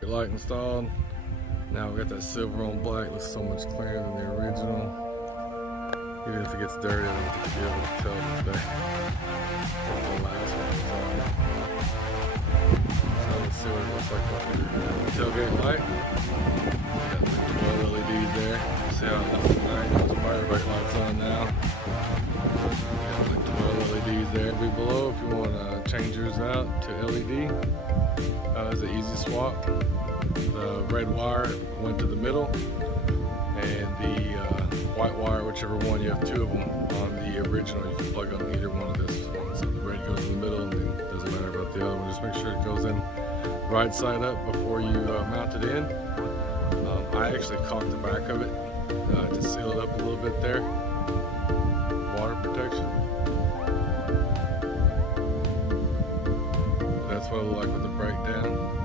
Light installed. Now we got that silver on black. Looks so much clearer than the original. Even if it gets dirty, I don't think you'll be able to tell it's back. The last one was on. So let's see what it looks like on the tailgate light. Got the 12 LEDs there. See how it looks tonight. Those fire brake lights on now. Got like 12 LEDs there. Be below if you want to change yours out to LED. It's an easy swap. The red wire went to the middle, and the white wire, whichever one, you have two of them on the original. You can plug on either one of this one. So the red goes in the middle, and then it doesn't matter about the other one. Just make sure it goes in right side up before you mount it in. I actually caulked the back of it to seal it up a little bit there. Water protection. That's what it looked like with the breakdown.